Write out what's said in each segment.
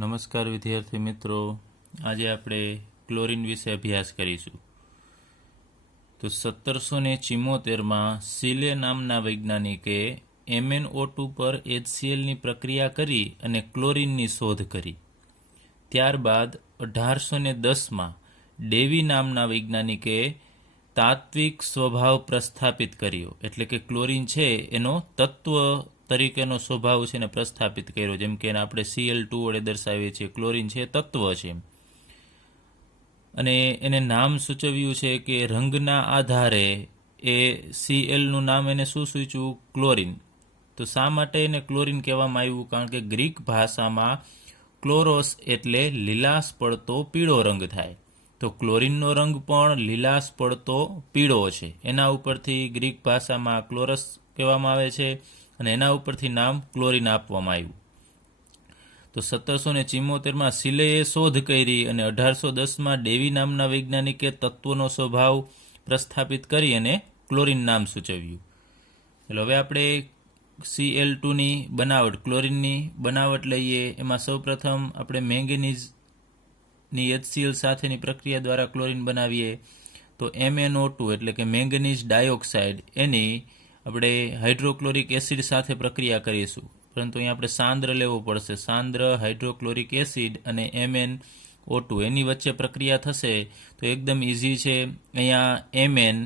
નમસ્કાર વિદ્યાર્થી મિત્રો, આજે આપણે ક્લોરીન વિશે અભ્યાસ કરીશું. તો 1774માં સીલે નામના વૈજ્ઞાનિકે MnO2 પર HClની પ્રક્રિયા કરી અને ક્લોરીનની શોધ કરી. ત્યારબાદ 1810માં ડેવી નામના વૈજ્ઞાનિકે તાત્વિક સ્વભાવ પ્રસ્થાપિત કર્યો, એટલે કે ક્લોરીન છે એનો તત્વ તરીકેનો સ્વભાવ છે એને પ્રસ્થાપિત કર્યો. જેમ કે આપણે Cl2 વડે દર્શાવીએ છીએ, ક્લોરીન છે તત્વ છે. અને એને નામ સૂચવ્યું છે કે રંગના આધારે એ Clનું નામ એને શું સૂચ્યું? ક્લોરીન. તો શા માટે એને ક્લોરીન કહેવામાં આવ્યું? કારણ કે ગ્રીક ભાષામાં ક્લોરોસ એટલે લીલાશ પડતો પીળો રંગ થાય, તો ક્લોરીનનો રંગ પણ લીલાશ પડતો પીળો છે. એના ઉપરથી ગ્રીક ભાષામાં ક્લોરસ કહેવામાં આવે છે અને એના ઉપરથી નામ ક્લોરીન આપવામાં આવ્યું. તો 1774માં સીલેએ શોધ કરી અને 1810માં ડેવી નામના વૈજ્ઞાનિકે તત્વનો સ્વભાવ પ્રસ્થાપિત કરી અને ક્લોરીન નામ સૂચવ્યું. એટલે હવે આપણે Cl2ની બનાવટ, ક્લોરીનની બનાવટ લઈએ. એમાં સૌપ્રથમ આપણે મેંગેનીઝની HCl સાથેની પ્રક્રિયા દ્વારા ક્લોરીન બનાવીએ. તો MnO2 એટલે કે મેંગેનીઝ ડાયોક્સાઇડ એની આપણે હાઇડ્રોક્લોરિક એસિડ સાથે પ્રક્રિયા કરીશું, પરંતુ અહીંયા આપણે સાંદ્ર લેવો પડશે. સાંદ્ર હાઇડ્રોક્લોરિક એસિડ અને MnO2 એની વચ્ચે પ્રક્રિયા થશે તો એકદમ ઇઝી છે. અહીંયા Mn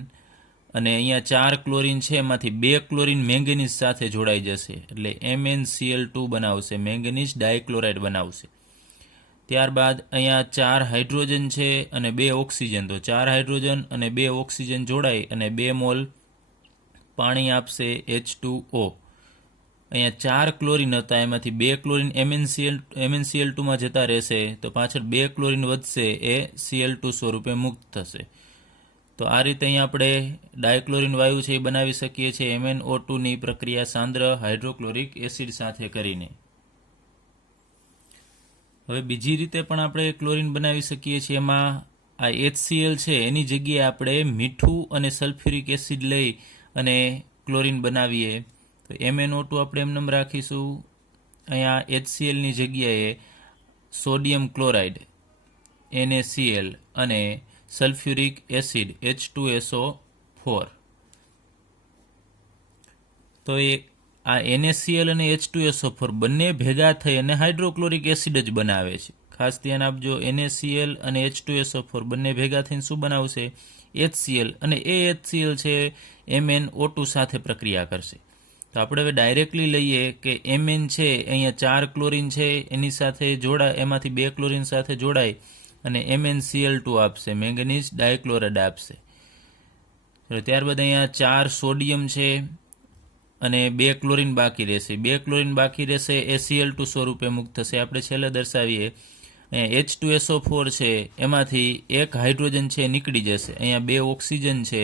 અને અહીંયા 4 ક્લોરીન છે, એમાંથી 2 ક્લોરીન મેંગેનીઝ સાથે જોડાઈ જશે એટલે MnCl2 બનાવશે, મેંગેનીઝ ડાયક્લોરાઇડ બનાવશે. ત્યારબાદ અહીંયા 4 હાઇડ્રોજન છે અને 2 ઓક્સિજન, તો 4 હાઇડ્રોજન અને 2 ઓક્સિજન જોડાઈ અને 2 મોલ પાણી આપશે, H2O. અહીંયા 4 ક્લોરીન હતા, એમાંથી 2 ક્લોરીન MnCl2માં જતા રહેશે, તો પાછળ 2 ક્લોરીન વધશે, એ Cl2 સ્વરૂપે મુક્ત થશે. તો આ રીતે અહીંયા આપણે ડાયક્લોરીન વાયુ છે એ બનાવી શકીએ છીએ MnO2ની પ્રક્રિયા સાંદ્ર હાઇડ્રોક્લોરિક એસિડ સાથે કરીને. હવે બીજી રીતે પણ આપણે ક્લોરીન બનાવી શકીએ છીએ. એમાં આ HCl છે એની જગ્યાએ આપણે મીઠું અને સલ્ફ્યુરિક એસિડ લઈ અને ક્લોરીન બનાવીએ. તો MnO2 આપણે એમનેમ રાખીશું. અહીંયા HClની જગ્યાએ સોડિયમ ક્લોરાઇડ NaCl અને સલ્ફ્યુરિક એસિડ H2SO4. તો આ NaCl અને H2SO4 બંને ભેગા થઈ અને હાઇડ્રોક્લોરિક એસિડ જ બનાવે છે. ખાસ ધ્યાન આપજો, NaCl અને H2SO4 બંને ભેગા થઈને શું બનાવશે? HCl, અને એ HCl છે MnO2 સાથે પ્રક્રિયા કરશે. તો આપણે હવે ડાયરેક્ટલી લઈએ કે Mn છે અહીંયા 4 ક્લોરીન છે એની સાથે જોડાય, એમાંથી 2 ક્લોરીન સાથે જોડાય અને MnCl2 આપશે, મેંગેનીઝ ડાયક્લોરાઇડ આપશે. ત્યારબાદ અહીંયા 4 સોડિયમ છે અને 2 ક્લોરીન બાકી રહેશે. 2 ક્લોરીન બાકી રહેશે એ Cl2 સ્વરૂપે મુક્ત થશે. આપણે છેલ્લે દર્શાવીએ, અહીંયા H2SO4 છે એમાંથી 1 હાઇડ્રોજન છે નીકળી જશે, અહીંયા 2 ઓક્સિજન છે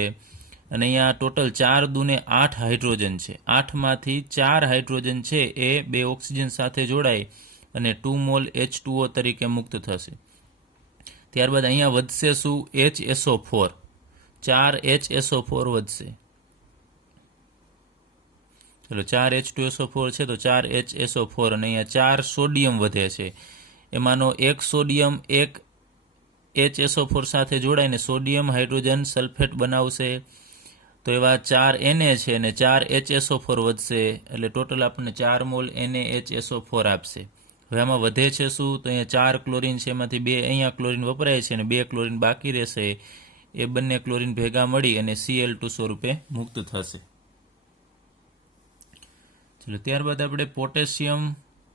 અને અહીંયા ટોટલ 4 દુને 8 હાઇડ્રોજન છે. 8માંથી 4 હાઇડ્રોજન છે એ 2 ઓક્સિજન સાથે જોડાય અને 2 મોલ H2O તરીકે મુક્ત થશે. ત્યારબાદ અહીંયા વધશે શું? HSO4, 4 HSO4 વધશે. ચલો 4 H2SO4 છે તો 4 HSO4 અને અહીંયા 4 સોડિયમ વધે છે. એમાંનો 1 સોડિયમ 1 HSO4 સાથે જોડાઈને સોડિયમ હાઇડ્રોજન સલ્ફેટ બનાવશે. તો એવા 4 Na છે અને 4 HSO4 વધશે એટલે ટોટલ આપણને 4 મોલ NaHSO4 આપશે. હવે આમાં વધે છે શું? તો અહીંયા 4 ક્લોરીન છે, એમાંથી 2 અહીંયા ક્લોરીન વપરાય છે અને 2 ક્લોરીન બાકી રહેશે. એ બંને ક્લોરીન ભેગા મળી અને Cl2 સ્વરૂપે મુક્ત થશે. ચલો ત્યારબાદ આપણે પોટેશિયમ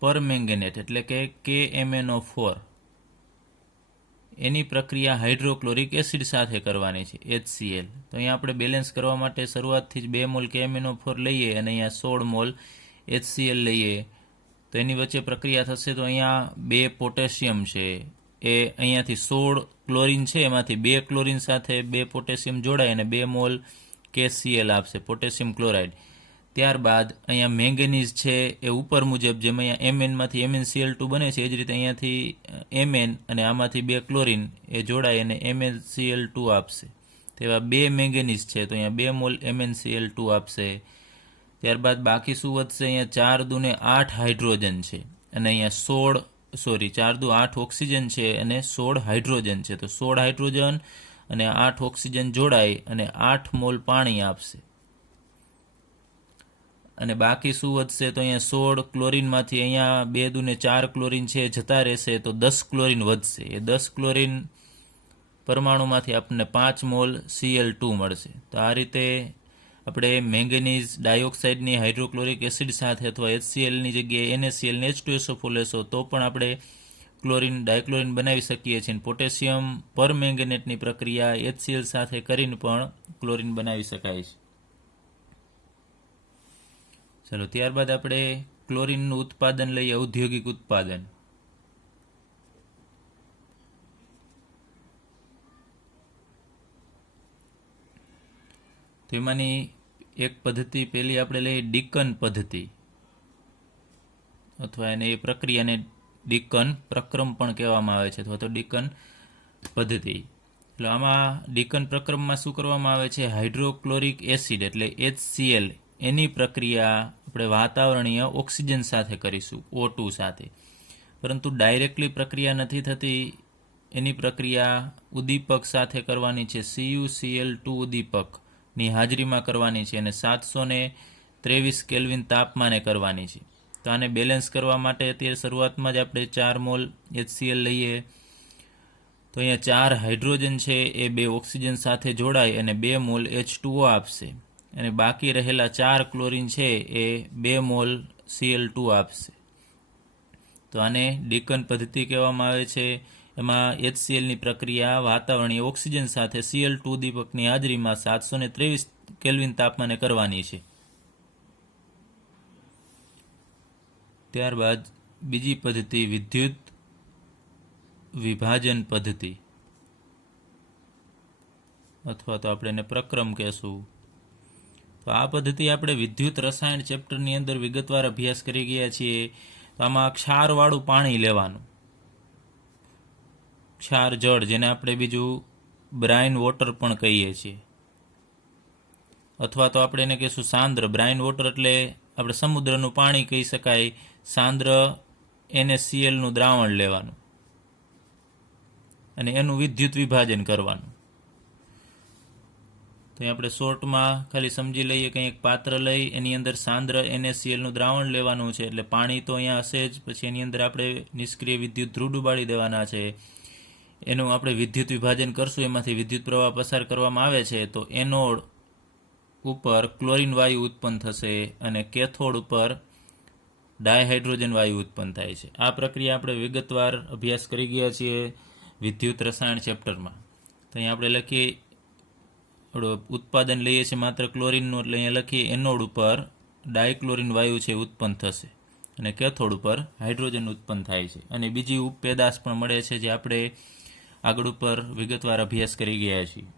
પરમેંગેનેટ એટલે કે KMnO4 એની પ્રક્રિયા હાઇડ્રોક્લોરિક એસિડ સાથે કરવાની છે, HCl. તો અહીંયા આપણે બેલેન્સ કરવા માટે શરૂઆતથી જ 2 મોલ KMnO4 લઈએ અને અહીંયા 16 મોલ HCl લઈએ. તો એની વચ્ચે પ્રક્રિયા થશે. તો અહીંયા 2 પોટેશિયમ છે એ અહીંયાથી 16 ક્લોરીન છે એમાંથી 2 ક્લોરીન સાથે 2 પોટેશિયમ જોડાય અને 2 મોલ KCl આપશે, પોટેશિયમ ક્લોરાઇડ. ત્યારબાદ અહીંયા મેંગેનીઝ છે એ ઉપર મુજબ, જેમ અહીંયા Mnમાંથી MnCl2 બને છે એ જ રીતે અહીંયાથી Mn અને આમાંથી 2 ક્લોરીન એ જોડાય અને MnCl2 આપશે. તેવા 2 મેંગેનીઝ છે તો અહીંયા 2 મોલ MnCl2 આપશે. ત્યારબાદ બાકી શું વધશે? અહીંયા 4 દુને 8 હાઇડ્રોજન છે અને અહીંયા 16 4 દુ 8 ઓક્સિજન છે અને 16 હાઇડ્રોજન છે. તો 16 હાઇડ્રોજન અને 8 ઓક્સિજન જોડાય અને 8 મોલ પાણી આપશે. અને બાકી શું વધશે? તો અહીંયા 16 ક્લોરીનમાંથી અહીંયા 2 દુને 4 ક્લોરીન છે જતા રહેશે, તો 10 ક્લોરીન વધશે. એ 10 ક્લોરીન પરમાણુમાંથી આપણને 5 મોલ Cl2 મળશે. તો આ રીતે આપણે મેંગેનીઝ ડાયોક્સાઇડની હાઇડ્રોક્લોરિક એસિડ સાથે અથવા HClની જગ્યાએ NaCl ને H2SO4 લેશો તો પણ આપણે ક્લોરીન ડાયક્લોરીન બનાવી શકીએ છીએ. પોટેશિયમ પરમેંગેનેટની પ્રક્રિયા HCl સાથે કરીને પણ ક્લોરીન બનાવી શકાય છે. ચલો, ત્યારબાદ આપણે ક્લોરીનનું ઉત્પાદન લઈએ, ઔદ્યોગિક ઉત્પાદન. તેમાંની એક પદ્ધતિ પહેલી આપણે લઈએ ડીકન પદ્ધતિ, અથવા એને એ પ્રક્રિયાને ડીકન પ્રક્રમ પણ કહેવામાં આવે છે, અથવા તો ડીકન પદ્ધતિ. એટલે આમાં ડીકન પ્રક્રમમાં શું કરવામાં આવે છે? હાઇડ્રોક્લોરિક એસિડ એટલે HCl એની પ્રક્રિયા આપણે વાતાવરણીય ઓક્સિજન સાથે કરીશું, O2 સાથે. પરંતુ ડાયરેક્ટલી પ્રક્રિયા નથી થતી, એની પ્રક્રિયા ઉદ્દીપક સાથે કરવાની છે. CuCl2 ઉદ્દીપકની હાજરીમાં કરવાની છે અને 723 કેલ્વિન તાપમાને કરવાની છે. તો આને બેલેન્સ કરવા માટે અત્યારે શરૂઆતમાં જ આપણે 4 મોલ HCl લઈએ, તો અહીંયા 4 હાઇડ્રોજન છે એ 2 ઓક્સિજન સાથે જોડાય અને 2 મોલ H2O આપશે, અને બાકી રહેલા 4 ક્લોરીન છે એ 2 મોલ Cl2 આપશે. તો આને ડીકન પદ્ધતિ કહેવામાં આવે છે. એમાં HClની પ્રક્રિયા વાતાવરણીય ઓક્સિજન સાથે Cl2 ઉદ્દીપકની હાજરીમાં 723 કેલ્વિન તાપમાને કરવાની છે. ત્યારબાદ બીજી પદ્ધતિ વિદ્યુત વિભાજન પદ્ધતિ, અથવા તો આપણે એને પ્રક્રમ કહેશું. તો આ પદ્ધતિ આપણે વિદ્યુત રસાયણ ચેપ્ટરની અંદર વિગતવાર અભ્યાસ કરી ગયા છીએ. તો આમાં ક્ષારવાળું પાણી લેવાનું, ક્ષાર જળ, જેને આપણે બીજું બ્રાઇન વોટર પણ કહીએ છીએ, અથવા તો આપણે એને કહીશું સાંદ્ર. બ્રાઇન વોટર એટલે આપણે સમુદ્રનું પાણી કહી શકાય. સાંદ્ર NaClનું દ્રાવણ લેવાનું અને એનું વિદ્યુત વિભાજન કરવાનું. તો આપણે શોર્ટમાં ખાલી સમજી લઈએ કે એક પાત્ર લઈ એની અંદર સાંદ્ર NaClનું દ્રાવણ લેવાનું છે. એટલે પાણી તો અહીંયા હશે જ, પછી એની અંદર આપણે નિષ્ક્રિય વિદ્યુત ધ્રુવ ડુબાડી દેવાના છે. એનું આપણે વિદ્યુત વિભાજન કરશું, એમાંથી વિદ્યુત પ્રવાહ પસાર કરવામાં આવે છે. તો એનોડ ઉપર ક્લોરીન વાયુ ઉત્પન્ન થશે અને કેથોડ ઉપર ડાયહાઇડ્રોજન વાયુ ઉત્પન્ન થાય છે. આ પ્રક્રિયા આપણે વિગતવાર અભ્યાસ કરી ગયા છીએ વિદ્યુત રસાયણ ચેપ્ટરમાં. તો અહીંયા આપણે લખીએ, ઉત્પાદન લઈએ છીએ માત્ર ક્લોરીનનું, એટલે અહીંયા લખીએ એનોડ ઉપર ડાયક્લોરીન વાયુ છે ઉત્પન્ન થશે અને કેથોડ ઉપર હાઇડ્રોજન ઉત્પન્ન થાય છે. અને બીજી ઉપપેદાશ પણ મળે છે જે આપણે આગળ ઉપર વિગતવાર અભ્યાસ કરી ગયા છીએ.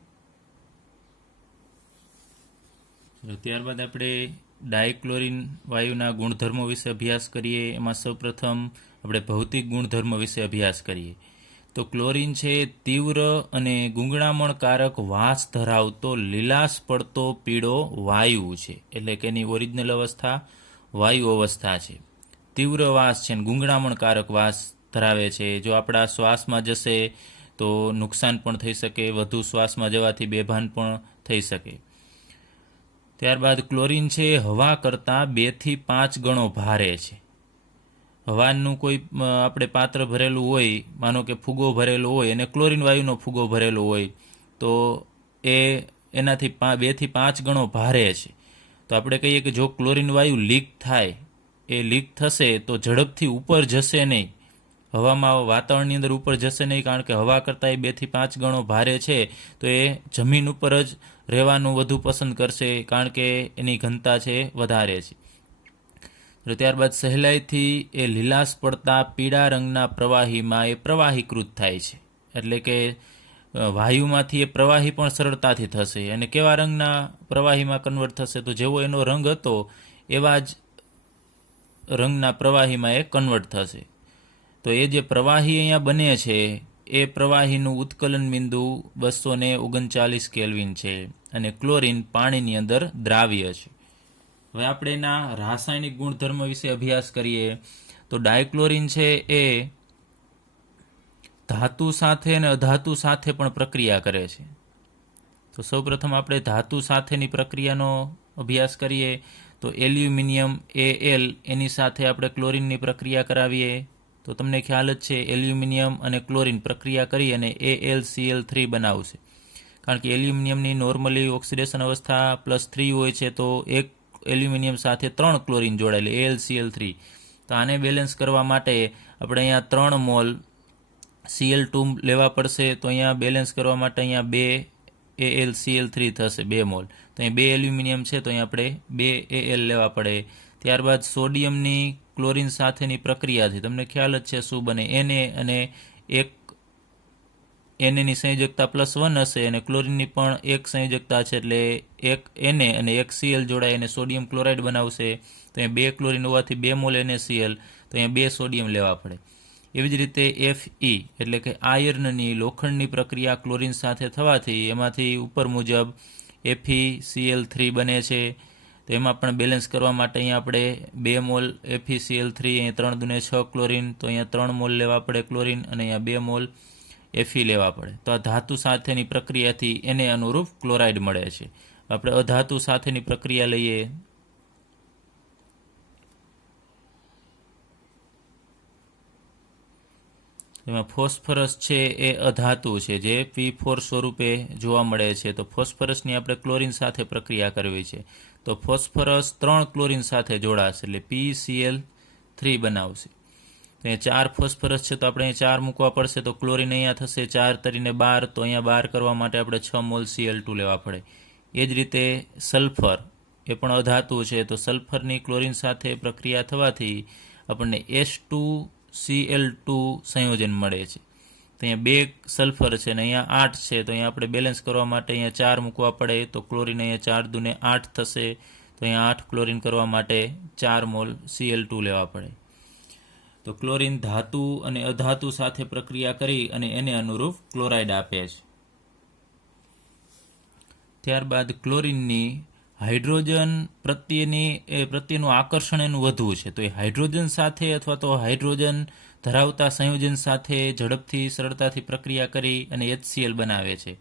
ત્યારબાદ આપણે ડાયક્લોરીન વાયુના ગુણધર્મો વિશે અભ્યાસ કરીએ. એમાં સૌપ્રથમ આપણે ભૌતિક ગુણધર્મ વિશે અભ્યાસ કરીએ. તો ક્લોરીન છે તીવ્ર અને ગુંગળામણકારક વાસ ધરાવતો લીલાશ પડતો પીળો વાયુ છે. એટલે કે એની ઓરિજિનલ અવસ્થા વાયુ અવસ્થા છે. તીવ્ર વાસ છે, ગુંગળામણકારક વાસ ધરાવે છે. જો આપણા શ્વાસમાં જશે તો નુકસાન પણ થઈ શકે, વધુ શ્વાસમાં જવાથી બેભાન પણ થઈ શકે. ત્યારબાદ ક્લોરીન છે હવા કરતાં 2 થી 5 ગણો ભારે છે. હવાનું કોઈ આપણે પાત્ર ભરેલું હોય, માનો કે ફૂગો ભરેલો હોય અને ક્લોરીન વાયુનો ફૂગો ભરેલો હોય, તો એ એનાથી 2 થી 5 ગણો ભારે છે. તો આપણે કહીએ કે જો ક્લોરીન વાયુ લીક થાય, એ લીક થશે તો ઝડપથી ઉપર જશે નહીં, હવામાં વાતાવરણની અંદર ઉપર જશે નહીં, કારણ કે હવા કરતાં એ 2 થી 5 ગણો ભારે છે. તો એ જમીન ઉપર જ રહેવાનું વધુ પસંદ કરશે, કારણ કે એની ઘનતા છે વધારે છે. ત્યારબાદ સહેલાઈથી એ લીલાશ પડતા પીળા રંગના પ્રવાહીમાં એ પ્રવાહીકૃત થાય છે. એટલે કે વાયુમાંથી એ પ્રવાહી પણ સરળતાથી થશે. અને કેવા રંગના પ્રવાહીમાં કન્વર્ટ થશે? તો જેવો એનો રંગ હતો એવા જ રંગના પ્રવાહીમાં એ કન્વર્ટ થશે. તો એ જે પ્રવાહી અહીંયા બને છે એ પ્રવાહીનું ઉત્કલન બિંદુ 239 કેલ્વિન છે અને ક્લોરીન પાણીની અંદર દ્રાવ્ય છે. હવે આપણે એના રાસાયણિક ગુણધર્મ વિશે અભ્યાસ કરીએ. તો ડાયક્લોરીન છે એ ધાતુ સાથે અને અધાતુ સાથે પણ પ્રક્રિયા કરે છે. તો સૌપ્રથમ આપણે ધાતુ સાથેની પ્રક્રિયાનો અભ્યાસ કરીએ. તો એલ્યુમિનિયમ Al એની સાથે આપણે ક્લોરિનની પ્રક્રિયા કરાવીએ તો તમને ખ્યાલ જ છે એલ્યુમિનિયમ અને ક્લોરિન પ્રક્રિયા કરી અને AlCl3 બનાવશે. કારણ કે એલ્યુમિનિયમની નોર્મલી ઓક્સિડેશન અવસ્થા +3 હોય છે, તો એક એલ્યુમિનિયમ સાથે 3 ક્લોરિન જોડાયેલી AlCl3. તો આને બેલેન્સ કરવા માટે આપણે અહીંયા 3 મોલ Cl2 લેવા પડશે. તો અહીંયા બેલેન્સ કરવા માટે અહીંયા 2 AlCl3 થશે, 2 મોલ. તો અહીં 2 એલ્યુમિનિયમ છે, તો અહીં આપણે 2 Al લેવા પડે. ત્યારબાદ સોડિયમની ક્લોરિન સાથેની પ્રક્રિયાથી તમને ખ્યાલ જ છે શું બને, Na અને એક Na સંયોજકતા +1 હશે અને ક્લોરિનની પણ એક સંયોજકતા છે, એટલે એક Na અને એક Cl જોડાય અને સોડિયમ ક્લોરાઇડ બનાવશે. તો અહીં 2 ક્લોરિન હોવાથી 2 મોલ NaCl, તો અહીંયા 2 સોડિયમ લેવા પડે. એવી જ રીતે Fe એટલે કે આયર્નની લોખંડની પ્રક્રિયા ક્લોરિન સાથે થવાથી એમાંથી ઉપર મુજબ FeCl3 બને છે. તો એમાં પણ બેલેન્સ કરવા માટે અહીંયા આપણે 2 મોલ FeCl3, અહીંયા 3 દુને 6 ક્લોરિન, તો અહીંયા 3 મોલ લેવા પડે ક્લોરિન અને અહીંયા 2 મોલ Fe લેવા પડે. તો આ ધાતુ સાથેની પ્રક્રિયાથી એને અનુરૂપ ક્લોરાઇડ મળે છે. આપણે અધાતુ સાથેની પ્રક્રિયા લઈએ. એમાં ફોસ્ફરસ છે એ અધાતુ છે, જે P4 સ્વરૂપે જોવા મળે છે. તો ફોસ્ફરસની આપણે ક્લોરિન સાથે પ્રક્રિયા કરવી છે. તો ફોસ્ફરસ 3 ક્લોરિન સાથે જોડાશે એટલે PCl3 બનાવશે. તો અહીંયા 4 ફોસ્ફરસ છે, તો આપણે અહીંયા 4 મૂકવા પડશે. તો ક્લોરિન અહીંયા થશે 4 તરીને 12, તો અહીંયા 12 કરવા માટે આપણે 6 મોલ Cl2 લેવા પડે. એ જ રીતે સલ્ફર એ પણ અધાતુ છે. તો સલ્ફરની ક્લોરિન સાથે પ્રક્રિયા થવાથી આપણને H2Cl2 સંયોજન મળે છે. તો અહીંયા 2 સલ્ફર છે અને અહીંયા 8 છે, તો અહીંયા આપણે બેલેન્સ કરવા માટે અહીંયા 4 મૂકવા પડે. તો ક્લોરિન અહીંયા 4 દુને 8 થશે, તો અહીંયા 8 ક્લોરિન કરવા માટે 4 મોલ Cl2 લેવા પડે. તો ક્લોરિન ધાતુ અને અધાતુ સાથે પ્રક્રિયા કરી અને એને અનુરૂપ ક્લોરાઇડ આપે છે. ત્યારબાદ ક્લોરિનની હાઇડ્રોજન પ્રત્યેનું આકર્ષણ એનું વધુ છે. તો એ હાઇડ્રોજન સાથે અથવા તો હાઇડ્રોજન ધરાવતા સંયોજન સાથે ઝડપથી સરળતાથી પ્રક્રિયા કરી અને HCl બનાવે છે.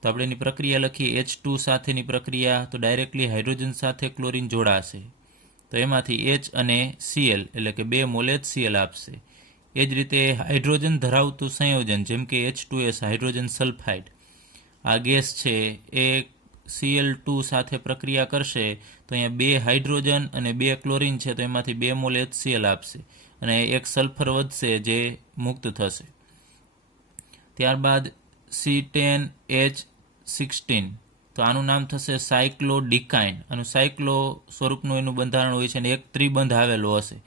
તો આપણે એની પ્રક્રિયા લખીએ. H2 સાથેની પ્રક્રિયા, તો ડાયરેક્ટલી હાઇડ્રોજન સાથે ક્લોરિન જોડાશે. તો એમાંથી H અને Cl એટલે કે 2 મોલ HCl આપશે. એ જ રીતે હાઇડ્રોજન ધરાવતું સંયોજન જેમ કે H2S હાઇડ્રોજન સલ્ફાઇડ, આ ગેસ છે એ Cl2 સાથે પ્રક્રિયા કરશે. તો અહીંયા 2 હાઇડ્રોજન અને 2 ક્લોરિન છે, તો એમાંથી 2 મોલ HCl આપશે અને એક સલ્ફર વધશે જે મુક્ત થશે. ત્યારબાદ C10H16, તો આનું નામ થશે સાયક્લોડિકાઇન. આનું સાયક્લો સ્વરૂપનું એનું બંધારણ હોય છે અને એક ત્રિબંધ આવેલો હશે.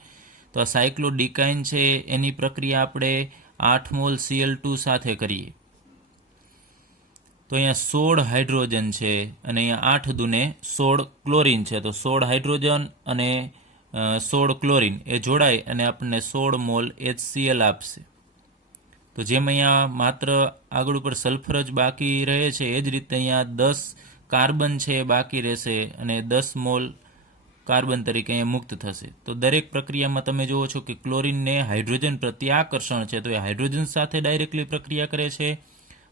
તો આ સાયક્લોડિકાઇન છે એની પ્રક્રિયા આપણે 8 મોલ Cl2 સાથે કરીએ. તો અહીંયા 16 હાઇડ્રોજન છે અને અહીંયા 8 દુને 16 ક્લોરિન છે. તો 16 હાઇડ્રોજન અને 16 ક્લોરિન એ જોડાય અને આપણને 16 મોલ HCl આપશે. તો જેમ અહીંયા માત્ર આગળ ઉપર સલ્ફર જ બાકી રહે છે, એ જ રીતે અહીંયા 10 કાર્બન છે બાકી રહેશે અને 10 મોલ કાર્બન તરીકે અહીંયા મુક્ત થશે. તો દરેક પ્રક્રિયામાં તમે જુઓ છો કે ક્લોરિનને હાઇડ્રોજન પ્રત્યે આકર્ષણ છે, તો એ હાઇડ્રોજન સાથે ડાયરેક્ટલી પ્રક્રિયા કરે છે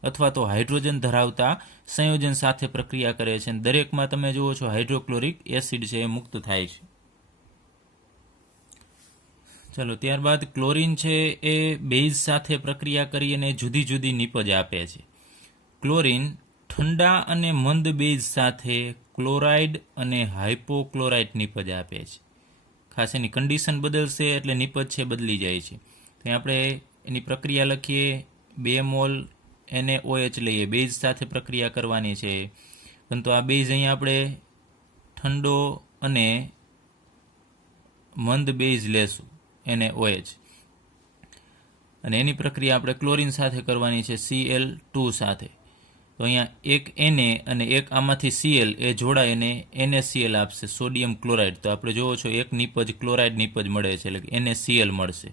અથવા તો હાઇડ્રોજન ધરાવતા સંયોજન સાથે પ્રક્રિયા કરે છે. દરેકમાં તમે જુઓ છો હાઇડ્રોક્લોરિક એસિડ છે એ મુક્ત થાય છે. ચાલો, ત્યારબાદ ક્લોરિન છે એ બેઝ સાથે પ્રક્રિયા કરી અને જુદી જુદી નિપજ આપે છે. ક્લોરિન ઠંડા અને મંદ બેઝ સાથે ક્લોરાઇડ અને હાઇપોક્લોરાઇટ નિપજ આપે છે. ખાસ એની કન્ડિશન બદલશે એટલે નિપજ છે બદલી જાય છે. તો આપણે એની પ્રક્રિયા લખીએ. 2 મોલ NaOH લઈએ, બેઝ સાથે પ્રક્રિયા કરવાની છે. પરંતુ આ બેઝ અહીંયા આપણે ઠંડો અને મંદ બેઝ લેશું NaOH, અને એની પ્રક્રિયા આપણે ક્લોરિન સાથે કરવાની છે Cl2 સાથે. તો અહીંયા એક Na અને એક આમાંથી Cl એ જોડાય અને NaCl આપશે, સોડિયમ ક્લોરાઇડ. તો આપણે જોવો છો એક નિપજ ક્લોરાઇડ નિપજ મળે છે એટલે કે NaCl મળશે.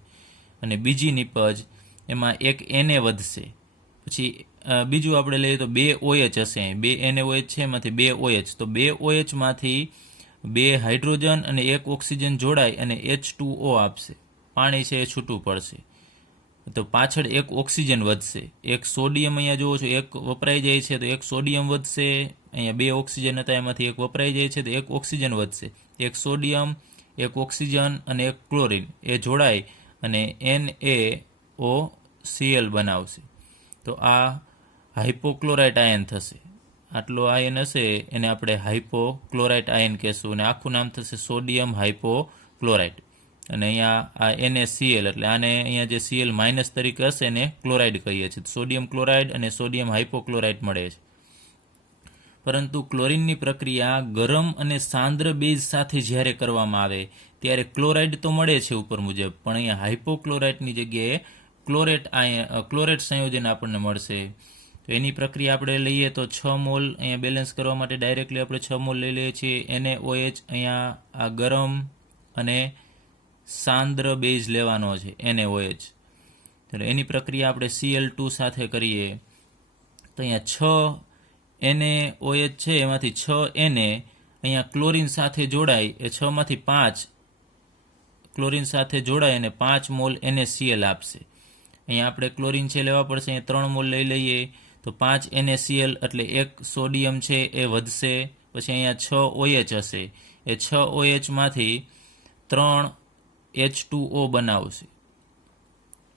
અને બીજી નિપજ એમાં એક Na વધશે. પછી બીજું આપણે લઈએ તો 2 OH હશે, 2 NaOH છે એમાંથી 2 OH. તો 2 OH માંથી 2 હાઇડ્રોજન અને 1 ઓક્સિજન જોડાય અને H2O આપશે. પાણી છે એ છૂટું પડશે. તો પાછળ એક ઓક્સિજન વધશે. એક સોડિયમ અહીંયા જુઓ છો એક વપરાઈ જાય છે તો એક સોડિયમ વધશે. અહીંયા 2 ઓક્સિજન હતા એમાંથી એક વપરાઈ જાય છે તો એક ઓક્સિજન વધશે. એક સોડિયમ, એક ઓક્સિજન અને એક ક્લોરિન એ જોડાય અને NaOCl બનાવશે. તો આ હાઇપોક્લોરાઇટ આયન થશે. આટલો આયન હશે એને આપણે હાઇપોક્લોરાઇટ આયન કહેશું અને આખું નામ થશે સોડિયમ હાઇપોક્લોરાઇટ. અને અહીંયા આ NaCl એટલે આને અહીંયા જે Cl માઇનસ તરીકે હશે એને ક્લોરાઇડ કહીએ છીએ. સોડિયમ ક્લોરાઇડ અને સોડિયમ હાઇપોક્લોરાઇટ મળે છે. પરંતુ ક્લોરિનની પ્રક્રિયા ગરમ અને સાંદ્ર બેઝ સાથે જ્યારે કરવામાં આવે ત્યારે ક્લોરાઇડ તો મળે છે ઉપર મુજબ, પણ અહીંયા હાઇપોક્લોરાઇટની જગ્યાએ ક્લોરેટ સંયોજન આપણને મળશે. તો એની પ્રક્રિયા આપણે લઈએ તો 6 મોલ અહીંયા બેલેન્સ કરવા માટે ડાયરેક્ટલી આપણે 6 મોલ લઈ લઈએ છીએ. NaOH અહીંયા આ ગરમ અને સાંદ્ર બેઝ લેવાનો છે NaOH. તો એની પ્રક્રિયા આપણે Cl2 સાથે કરીએ તો અહીંયા 6 NaOH છે એમાંથી 6 Na અહીંયા ક્લોરિન સાથે જોડાય એ 6 માંથી 5 ક્લોરિન સાથે જોડાય અને 5 મોલ NaCl આપશે. અહીંયા આપણે ક્લોરિન છે લેવા પડશે, અહીંયા 3 મોલ લઈ લઈએ તો 5 NaCl એટલે એક સોડિયમ છે એ વધશે. પછી અહીંયા 6 OH હશે, એ 6 OH માંથી 3 H2O બનાવશે.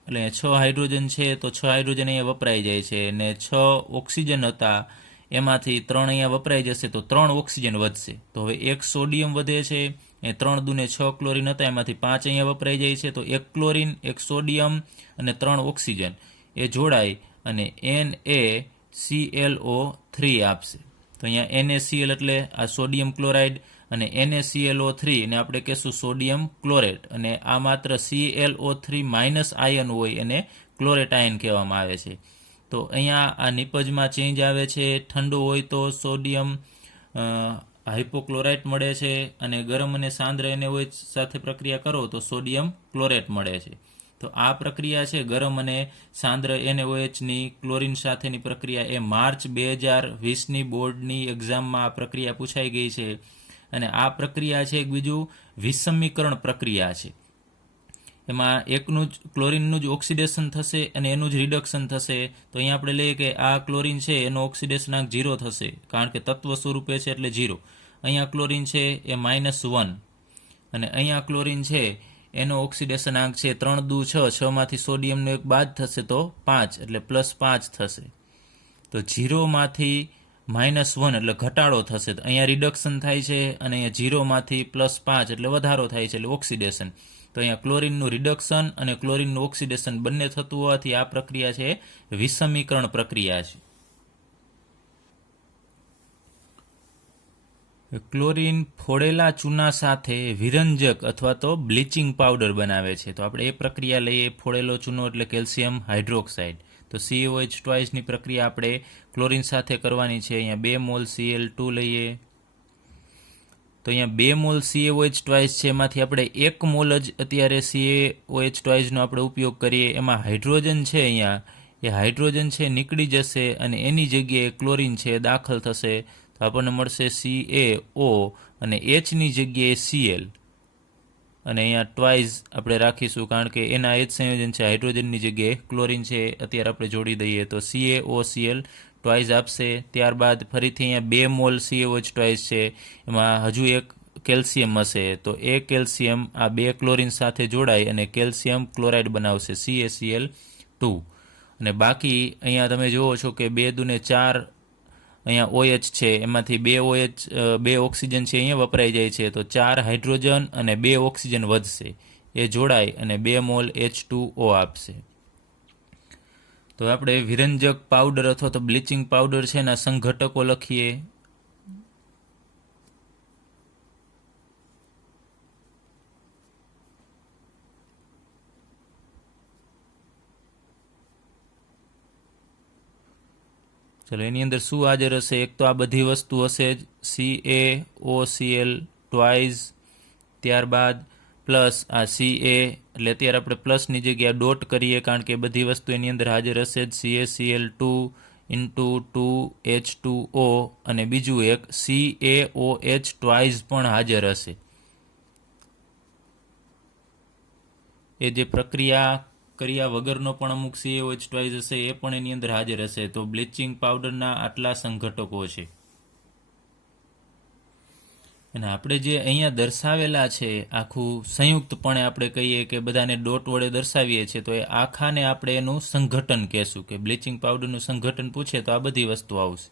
એટલે 6 હાઇડ્રોજન છે તો 6 હાઇડ્રોજન અહીંયા વપરાઈ જાય છે અને 6 ઓક્સિજન હતા એમાંથી 3 અહીંયા વપરાઈ જશે તો 3 ઓક્સિજન વધશે. તો હવે એક સોડિયમ વધે છે, એ 3 દુને 6 ક્લોરિન હતા એમાંથી 5 અહીંયા વપરાઈ જાય છે તો એક ક્લોરિન, એક સોડિયમ અને 3 ઓક્સિજન એ જોડાય અને NaClO3 આપશે. તો અહીંયા NaCl એટલે આ સોડિયમ ક્લોરાઇડ અને NaClO3 ને આપણે કહેશું સોડિયમ ક્લોરેટ, અને આ માત્ર ClO3 માઇનસ આયન હોય એને ક્લોરેટ આયન કહેવામાં આવે છે. તો અહીંયા આ નિપજમાં ચેન્જ આવે છે. ઠંડુ હોય તો સોડિયમ હાઇપોક્લોરાઇટ મળે છે અને ગરમ અને સાંદ્ર NaOH સાથે પ્રક્રિયા કરો તો સોડિયમ ક્લોરેટ મળે છે. તો આ પ્રક્રિયા છે ગરમ અને સાંદ્ર NaOHની ક્લોરિન સાથેની પ્રક્રિયા એ માર્ચ 2020ની બોર્ડની એક્ઝામમાં આ પ્રક્રિયા પૂછાઈ ગઈ છે. અને આ પ્રક્રિયા છે એક બીજું વિષમીકરણ પ્રક્રિયા છે. એમાં એકનું જ ક્લોરિનનું જ ઓક્સિડેશન થશે અને એનું જ રિડક્શન થશે. તો અહીંયા આપણે લઈએ કે આ ક્લોરિન છે એનો ઓક્સિડેશનાંક 0 થશે કારણ કે તત્વ સ્વરૂપે છે એટલે 0. અહીંયા ક્લોરિન છે એ -1 અને અહીંયા ક્લોરિન છે એનો ઓક્સિડેશનાંક છે 3 દુ 6, 6 માંથી સોડિયમનો એક બાદ થશે તો 5 એટલે +5 થશે. તો 0 માંથી -1 એટલે ઘટાડો થશે, તો અહીંયા રિડક્શન થાય છે અને અહીંયા 0 માંથી +5 એટલે વધારો થાય છે એટલે ઓક્સિડેશન. તો અહીંયા ક્લોરિનનું રિડક્શન અને ક્લોરિનનું ઓક્સિડેશન બંને થતું હોવાથી આ પ્રક્રિયા છે વિષમીકરણ પ્રક્રિયા છે. ક્લોરિન ફોડેલા ચૂના સાથે વિરંજક અથવા તો બ્લીચિંગ પાવડર બનાવે છે. તો આપણે એ પ્રક્રિયા લઈએ. ફોડેલો ચૂનો એટલે કેલ્શિયમ હાઇડ્રોક્સાઇડ. તો COH ટ્વાઇસની પ્રક્રિયા આપણે ક્લોરિન સાથે કરવાની છે. અહીંયા 2 મોલ Cl2 લઈએ તો અહીંયા 2 મોલ COH ટ્વાઇસ છે એમાંથી આપણે 1 મોલ જ અત્યારે COH ટ્વાઇસનો આપણે ઉપયોગ કરીએ. એમાં હાઇડ્રોજન છે અહીંયા એ હાઇડ્રોજન છે નીકળી જશે અને એની જગ્યાએ ક્લોરિન છે દાખલ થશે. તો આપણને મળશે CaO અને Hની જગ્યાએ Cl અને અહીંયા ટ્વાઇસ આપણે રાખીશું કારણ કે એના H સંયોજન છે. હાઇડ્રોજનની જગ્યાએ ક્લોરિન છે અત્યારે આપણે જોડી દઈએ તો CaOCl ટ્વાઇસ આપશે. ત્યારબાદ ફરીથી અહીંયા 2 મોલ COH ટ્વાઇસ છે એમાં હજુ એક કેલ્શિયમ હશે તો એ કેલ્શિયમ આ 2 ક્લોરિન સાથે જોડાય અને કેલ્શિયમ ક્લોરાઇડ બનાવશે CaCl2. અને બાકી અહીંયા તમે જુઓ છો કે 2 દુને 4 અહીંયા OH છે એમાંથી 2 ઓક્સિજન છે અહીંયા વપરાઈ જાય છે તો 4 હાઇડ્રોજન અને 2 ઓક્સિજન વધશે એ જોડાય અને 2 મોલ H2O આપશે. તો આપણે વિરંજક પાવડર અથવા તો બ્લીચિંગ પાવડર છે એના સંઘટકો લખીએ. ચલો એની અંદર શું હાજર હશે? એક તો આ બધી વસ્તુ હશે જ CaOCl ટ્વાઇસ, ત્યારબાદ પ્લસ આ Ca એટલે અત્યારે આપણે પ્લસની જગ્યાએ ડોટ કરીએ કારણ કે બધી વસ્તુ એની અંદર હાજર હશે જ. CaCl2 × 2H2O અને બીજું એક CaOH ટ્વાઇસ પણ હાજર હશે. એ જે પ્રક્રિયા કર્યા વગરનો પણ અમુક CaOH હશે, એ પણ એની અંદર હાજર હશે. તો બ્લીચિંગ પાવડરના આટલા સંઘટકો છે. અને આપણે જે અહીંયા દર્શાવેલા છે આખું સંયુક્તપણે આપણે કહીએ કે બધાને ડોટ વડે દર્શાવીએ છીએ, તો એ આખાને આપણે એનું સંઘટન કહેશું. કે બ્લીચિંગ પાવડરનું સંઘટન પૂછે તો આ બધી વસ્તુ આવશે.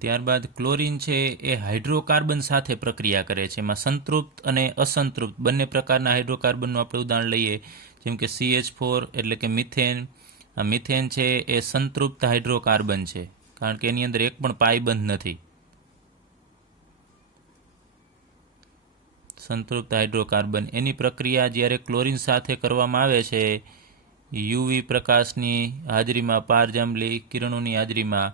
ત્યારબાદ ક્લોરીન છે એ હાઇડ્રોકાર્બન સાથે પ્રક્રિયા કરે છે. એમાં સંતૃપ્ત અને અસંતૃપ્ત બંને પ્રકારના હાઇડ્રોકાર્બનનું આપણે ઉદાહરણ લઈએ, જેમ કે CH4 એટલે કે મિથેન. આ મિથેન છે એ સંતૃપ્ત હાઇડ્રોકાર્બન છે, કારણ કે એની અંદર એક પણ પાયબંધ નથી. સંતૃપ્ત હાઇડ્રોકાર્બન એની પ્રક્રિયા જ્યારે ક્લોરીન સાથે કરવામાં આવે છે UV પ્રકાશની હાજરીમાં, પારજાંબલી કિરણોની હાજરીમાં,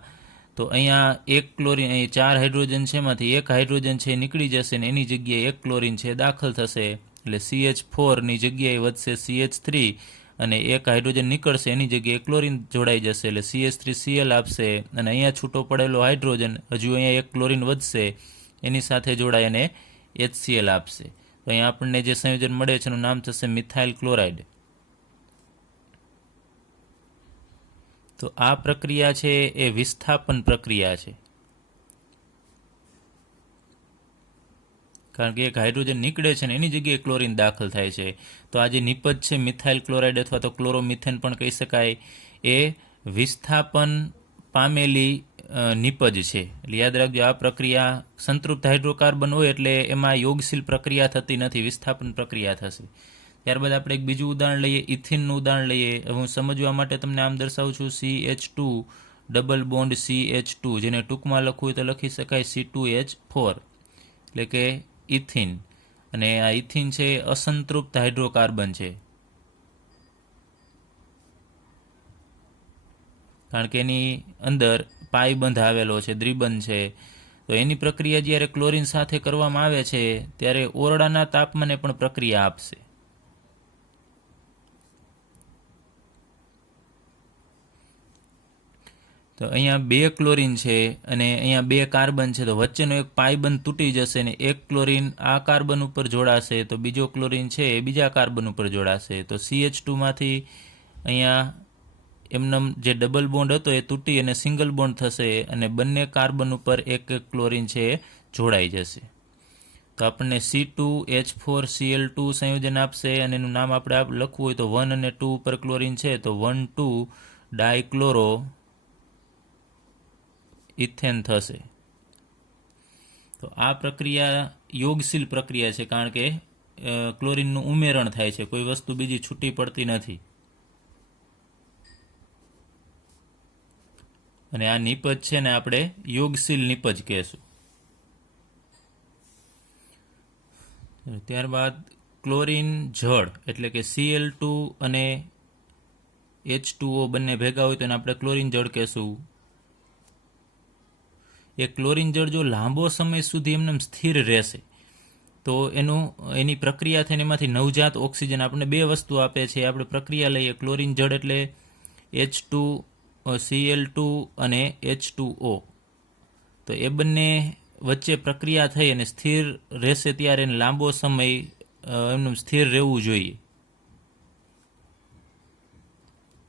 તો અહીંયા એક ક્લોરીન, અહીં 4 હાઇડ્રોજન છે, એમાંથી એક હાઇડ્રોજન છે નીકળી જશે ને એની જગ્યાએ એક ક્લોરીન છે દાખલ થશે. એટલે CH4 ની જગ્યાએ વધશે CH3 અને એક હાઇડ્રોજન નીકળશે એની જગ્યાએ ક્લોરીન જોડાઈ જશે એટલે CH3Cl આપશે. અને અહીંયા છૂટો પડેલો હાઇડ્રોજન હજુ અહીંયા એક ક્લોરીન વધશે એની સાથે જોડાય અને HCl આપશે. તો અહીંયા આપણને જે સંયોજન મળે છે એનું નામ થશે મિથાઇલ ક્લોરાઇડ. તો આ પ્રક્રિયા છે એ વિસ્થાપન પ્રક્રિયા છે, કારણ કે એક હાઇડ્રોજન નીકળે છે ને એની જગ્યાએ ક્લોરીન દાખલ થાય છે. તો આ જે નિપજ છે મિથાઇલ ક્લોરાઇડ અથવા તો ક્લોરોમિથેન પણ કહી શકાય, એ વિસ્થાપન પામેલી નિપજ છે. એટલે યાદ રાખજો, આ પ્રક્રિયા સંતૃપ્ત હાઇડ્રોકાર્બન હોય એટલે એમાં યોગશીલ પ્રક્રિયા થતી નથી, વિસ્થાપન પ્રક્રિયા થશે. ત્યારબાદ આપણે એક બીજું ઉદાહરણ લઈએ, ઇથિનનું ઉદાહરણ લઈએ. હવે હું સમજવા માટે તમને આમ દર્શાવું છું, CH2 ડબલ બોન્ડ CH2, જેને ટૂંકમાં લખવું હોય તો લખી શકાય C2H4 એટલે કે ઇથિન. અને આ ઇથિન છે અસંતૃપ્ત હાઇડ્રોકાર્બન છે, કારણ કે એની અંદર પાયબંધ આવેલો છે, દ્વિબંધ છે. તો એની પ્રક્રિયા જ્યારે ક્લોરીન સાથે કરવામાં આવે છે ત્યારે ઓરડાના તાપમાને પણ પ્રક્રિયા આપશે. તો અહીંયા 2 ક્લોરીન છે અને અહીંયા 2 કાર્બન છે, તો વચ્ચેનો એક પાયબંધ તૂટી જશે ને એક ક્લોરીન આ કાર્બન ઉપર જોડાશે, તો બીજો ક્લોરીન છે એ બીજા કાર્બન ઉપર જોડાશે. તો CH2 માંથી અહીંયા એમનો જે ડબલ બોન્ડ હતો એ તૂટી અને સિંગલ બોન્ડ થશે અને બંને કાર્બન ઉપર એક એક ક્લોરીન છે એ જોડાઈ જશે. તો આપણને C2H4Cl2 સંયોજન આપશે અને એનું નામ આપણે લખવું હોય તો 1 અને 2 ઉપર ક્લોરીન છે તો 1,2 ડાયક્લોરો ઇથેન થશે. તો આ પ્રક્રિયા યોગશીલ પ્રક્રિયા છે, કારણ કે ક્લોરીનનું ઉમેરણ થાય છે, કોઈ વસ્તુ બીજી છૂટી પડતી નથી. અને આ નિપજ છે ને આપણે યોગશીલ નિપજ કહેશું. ત્યારબાદ ક્લોરીન જળ એટલે કે Cl2 અને H2O બંને ભેગા હોય તો એને આપણે ક્લોરીન જળ કહેશું. એ ક્લોરીન જળ જો લાંબો સમય સુધી એમને સ્થિર રહેશે તો એની પ્રક્રિયા થઈને એમાંથી નવજાત ઓક્સિજન આપણને 2 વસ્તુ આપે છે. આપણે પ્રક્રિયા લઈએ, ક્લોરીન જળ એટલે Cl2 અને H2O. તો એ બંને વચ્ચે પ્રક્રિયા થઈ અને સ્થિર રહેશે ત્યારે એને લાંબો સમય એમનું સ્થિર રહેવું જોઈએ.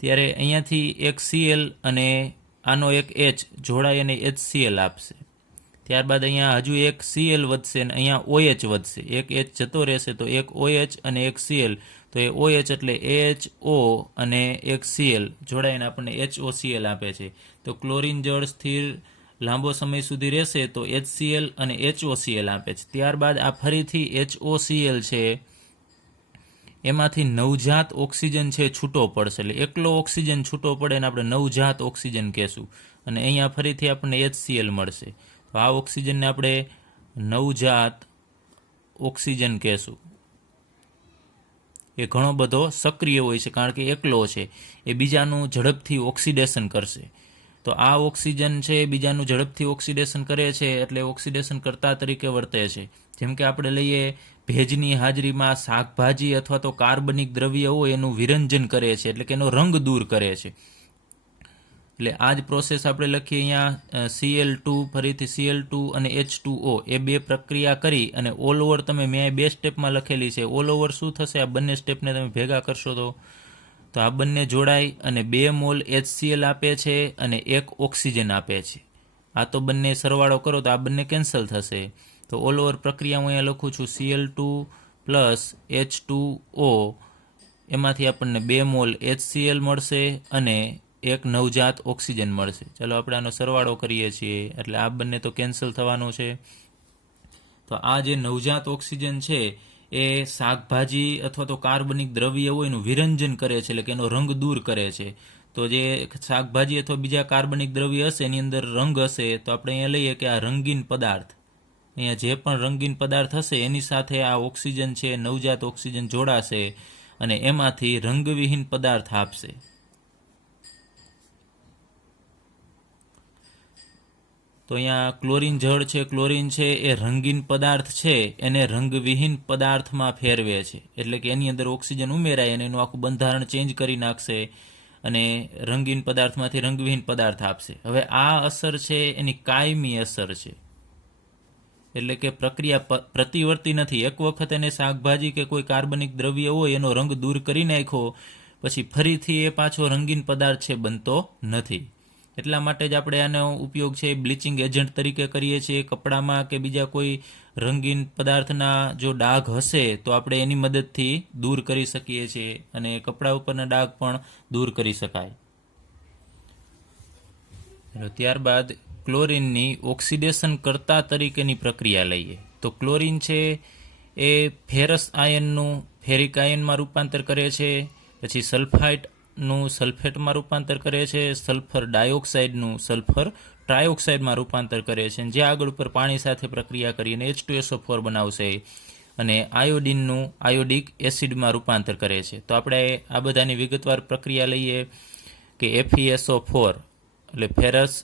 ત્યારે અહીંયાથી એક Cl અને આનો એક H જોડાઈ અને HCl આપશે. ત્યારબાદ અહીંયા હજુ એક Cl વધશે અને અહીંયા OH વધશે. એક H જતો રહેશે તો એક OH અને એક Cl, તો એ OH એટલે HO અને એક Cl જોડાઈને આપણને HOCl આપે છે. તો ક્લોરીન જળ સ્થિર લાંબો સમય સુધી રહેશે તો HCl અને HOCl આપે છે. ત્યારબાદ આ ફરીથી HOCl છે એમાંથી નવજાત ઓક્સિજન છે છૂટો પડશે. એટલે એકલો ઓક્સિજન છૂટો પડે ને આપણે નવજાત ઓક્સિજન કહેશું. અને અહીંયા ફરીથી આપણને HCl મળશે. તો આ ઓક્સિજનને આપણે નવજાત ઓક્સિજન કહેશું. એ ઘણો બધો સક્રિય હોય છે, કારણ કે એકલો છે, એ બીજાનું ઝડપથી ઓક્સિડેશન કરશે. તો આ ઓક્સિજન છે બીજાનું ઝડપથી ઓક્સિડેશન કરે છે એટલે ઓક્સિડેશન કરતા તરીકે વર્તે છે. જેમ કે આપણે લઈએ, ભેજની હાજરીમાં શાકભાજી અથવા તો કાર્બનિક દ્રવ્ય હોય એનું વિરંજન કરે છે, એટલે કે એનો રંગ દૂર કરે છે. એટલે આ જ પ્રોસેસ આપણે લખીએ અહીંયા Cl2 ફરીથી Cl2 અને H2O એ બે પ્રક્રિયા કરી અને ઓલ ઓવર તમે મેં બે સ્ટેપમાં લખેલી છે. ઓલ ઓવર શું થશે? આ બંને સ્ટેપને તમે ભેગા કરશો તો આ બંને જોડાય અને 2 મોલ HCl આપે છે અને 1 ઓક્સિજન આપે છે. આ તો બંને સરવાળો કરો તો આ બંને કેન્સલ થશે. તો ઓલ ઓવર પ્રક્રિયા હું અહીંયા લખું છું Cl2 પ્લસ H2O, એમાંથી આપણને 2 મોલ HCl મળશે અને 1 નવજાત ઓક્સિજન મળશે. ચાલો આપણે આનો સરવાળો કરીએ છીએ એટલે આ બંને તો કેન્સલ થવાનું છે. તો આ જે નવજાત ઓક્સિજન છે એ શાકભાજી અથવા તો કાર્બનિક દ્રવ્ય હોય એનું વિરંજન કરે છે, એટલે કે એનો રંગ દૂર કરે છે. તો જે શાકભાજી અથવા બીજા કાર્બનિક દ્રવ્ય હશે એની અંદર રંગ હશે, તો આપણે અહીંયા લઈએ કે આ રંગીન પદાર્થ, અહીંયા જે પણ રંગીન પદાર્થ હશે એની સાથે આ ઓક્સિજન છે નવજાત ઓક્સિજન જોડાશે અને એમાંથી રંગવિહીન પદાર્થ આપશે. તો અહીંયા ક્લોરીન જળ છે, ક્લોરીન છે એ રંગીન પદાર્થ છે એને રંગવિહીન પદાર્થમાં ફેરવે છે, એટલે કે એની અંદર ઓક્સિજન ઉમેરાય અને એનું આખું બંધારણ ચેન્જ કરી નાખશે અને રંગીન પદાર્થમાંથી રંગવિહીન પદાર્થ આપશે. હવે આ અસર છે એની કાયમી અસર છે, એટલે કે પ્રક્રિયા પ્રતિવર્તી નથી. એક વખત એને શાકભાજી કે કોઈ કાર્બનિક દ્રવ્ય હોય એનો રંગ દૂર કરી નાખ્યો પછી ફરીથી એ પાછો રંગીન પદાર્થ છે બનતો નથી. એટલા માટે જ આપણે આનો ઉપયોગ છે બ્લીચિંગ એજન્ટ તરીકે કરીએ છીએ. કપડામાં કે બીજા કોઈ રંગીન પદાર્થના જો ડાઘ હશે તો આપણે એની મદદથી દૂર કરી શકીએ છીએ અને કપડા ઉપરના ડાઘ પણ દૂર કરી શકાય. ત્યારબાદ ક્લોરીનની ઓક્સિડેશન કરતા તરીકેની પ્રક્રિયા લઈએ. તો ક્લોરીન છે એ ફેરસ આયનનું ફેરિક આયનમાં રૂપાંતર કરે છે, પછી સલ્ફાઇટનું સલ્ફેટમાં રૂપાંતર કરે છે, સલ્ફર ડાયોક્સાઇડનું સલ્ફર ટ્રાયોક્સાઇડમાં રૂપાંતર કરે છે, જે આગળ ઉપર પાણી સાથે પ્રક્રિયા કરીને H2SO4 બનાવશે અને આયોડિનનું આયોડિક એસિડમાં રૂપાંતર કરે છે. તો આપણે આ બધાની વિગતવાર પ્રક્રિયા લઈએ કે FeSO4 એટલે ફેરસ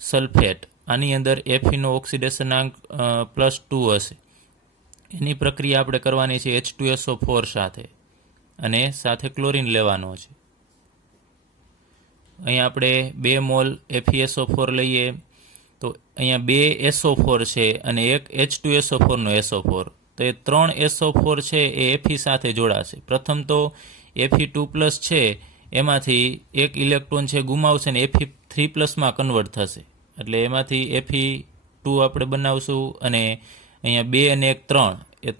સલ્ફેટ, આની અંદર Fe નો ઓક્સિડેશનાંક +2 હશે. એની પ્રક્રિયા આપણે કરવાની છે H2SO4 સાથે અને સાથે ક્લોરીન લેવાનો છે. અહીંયા આપણે 2 મોલ FeSO4 લઈએ તો અહીંયા 2 SO4 છે અને એક H2SO4 નો SO4. તો એ 3 SO4 છે એ Fe સાથે જોડાશે. પ્રથમ તો Fe2+ છે એમાંથી એક ઇલેક્ટ્રોન છે ગુમાવશે ને Fe3+ માં કન્વર્ટ થશે, એટલે એમાંથી Fe2 આપણે બનાવશું અને અહીંયા 2 અને 1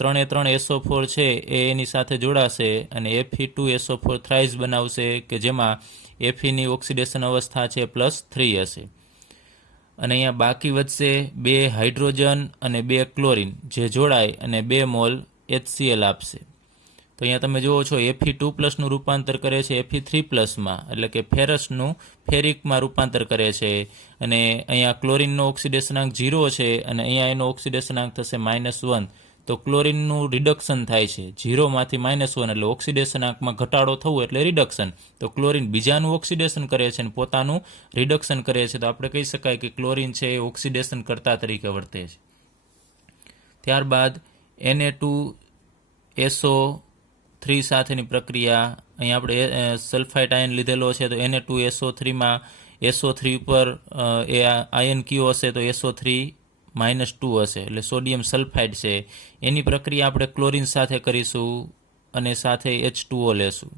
3 એ 3 SO4 છે એ એની સાથે જોડાશે અને Fe2SO4 થ્રાઇસ બનાવશે કે જેમાં Feની ઓક્સિડેશન અવસ્થા છે +3 હશે. અને અહીંયા બાકી વધશે 2 હાઇડ્રોજન અને 2 ક્લોરીન જે જોડાય અને 2 મોલ HCl આપશે. તો અહીંયા તમે જુઓ છો Fe2+ નું રૂપાંતર કરે છે Fe3+માં, એટલે કે ફેરસનું ફેરિકમાં રૂપાંતર કરે છે અને અહીંયા ક્લોરીનનો ઓક્સિડેશનાંક 0 છે અને અહીંયા એનો ઓક્સિડેશનાંક થશે -1. તો ક્લોરીનનું રિડક્શન થાય છે 0 માંથી -1, એટલે ઓક્સિડેશનાંકમાં ઘટાડો થવો એટલે રિડક્શન. તો ક્લોરીન બીજાનું ઓક્સિડેશન કરે છે અને પોતાનું રિડક્શન કરે છે. તો આપણે કહી શકાય કે ક્લોરીન છે એ ઓક્સિડેશન કરતા તરીકે વર્તે છે. ત્યારબાદ Na2SO3 સાથેની પ્રક્રિયા, અહીંયા આપણે સલ્ફાઇટ આયન લીધેલો છે તો Na2SO3માં SO3 ઉપર એ આયન કયો હશે તો SO3 -2 હશે, એટલે સોડિયમ સલ્ફાઇડ છે. એની પ્રક્રિયા આપણે ક્લોરીન સાથે કરીશું અને સાથે H2O લેશું.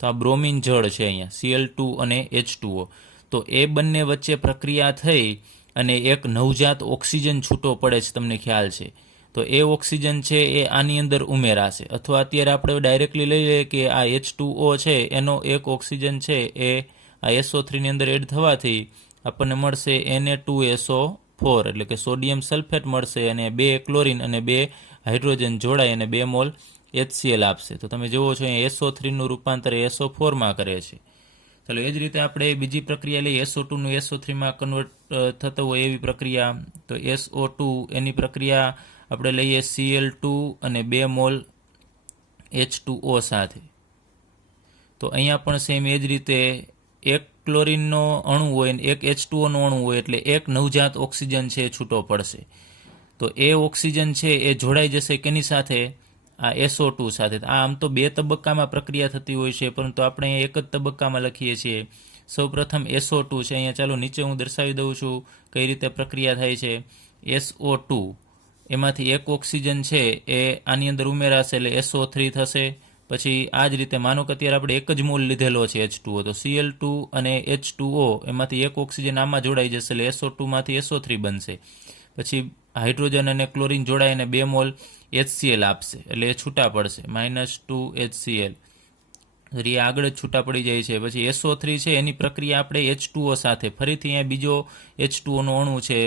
તો આ બ્રોમિન જળ છે અહીંયા Cl2 અને H2O. તો એ બંને વચ્ચે પ્રક્રિયા થઈ અને એક નવજાત ઓક્સિજન છૂટો પડે છે, તમને ખ્યાલ છે. તો એ ઓક્સિજન છે એ આની અંદર ઉમેરાશે, અથવા અત્યારે આપણે ડાયરેક્ટલી લઈ લઈએ કે આ H2O છે એનો એક ઓક્સિજન છે એ આ SO3ની અંદર એડ થવાથી આપણને મળશે Na2SO4, એટલે કે સોડિયમ સલ્ફેટ મળશે અને 2 ક્લોરીન અને 2 હાઇડ્રોજન જોડાય અને 2 મોલ HCl આપશે. તો તમે જુઓ છો અહીંયા SO3નું રૂપાંતર SO4માં કરે છે. ચાલો એ જ રીતે આપણે બીજી પ્રક્રિયા લઈએ SO2નું SO3માં કન્વર્ટ થતો હોય એવી પ્રક્રિયા. તો SO2 એની પ્રક્રિયા આપણે લઈએ Cl2 અને 2 મોલ H2O સાથે. તો અહીંયા પણ સેમ એ જ રીતે એક ક્લોરીનનો અણુ હોય ને એક H2O નો અણુ હોય એટલે એક નવજાત ઓક્સિજન છે એ છૂટો પડશે. તો એ ઓક્સિજન છે એ જોડાઈ જશે કેની સાથે? આ SO2 સાથે. આ આમ તો 2 તબક્કામાં પ્રક્રિયા થતી હોય છે, પરંતુ આપણે એક જ તબક્કામાં લખીએ છીએ. સૌપ્રથમ SO2 છે, અહીંયા ચાલો નીચે હું દર્શાવી દઉં છું કઈ રીતે પ્રક્રિયા થાય છે. SO2 એમાંથી એક ઓક્સિજન છે એ આની અંદર ઉમેરાશે એટલે SO3 થશે. પછી આ જ રીતે માનો કે અત્યારે આપણે એક જ મોલ લીધેલો છે H2O, તો Cl2 અને H2O એમાંથી એક ઓક્સિજન આમાં જોડાઈ જશે એટલે SO2 માંથી SO3 બનશે. પછી હાઇડ્રોજન અને ક્લોરીન જોડાય અને 2 મોલ HCl આપશે એટલે એ છૂટા પડશે -2HCl. એ આગળ જ છૂટા પડી જાય છે. પછી SO3 છે એની પ્રક્રિયા આપણે H2O સાથે, ફરીથી અહીંયા બીજો H2O નો અણુ છે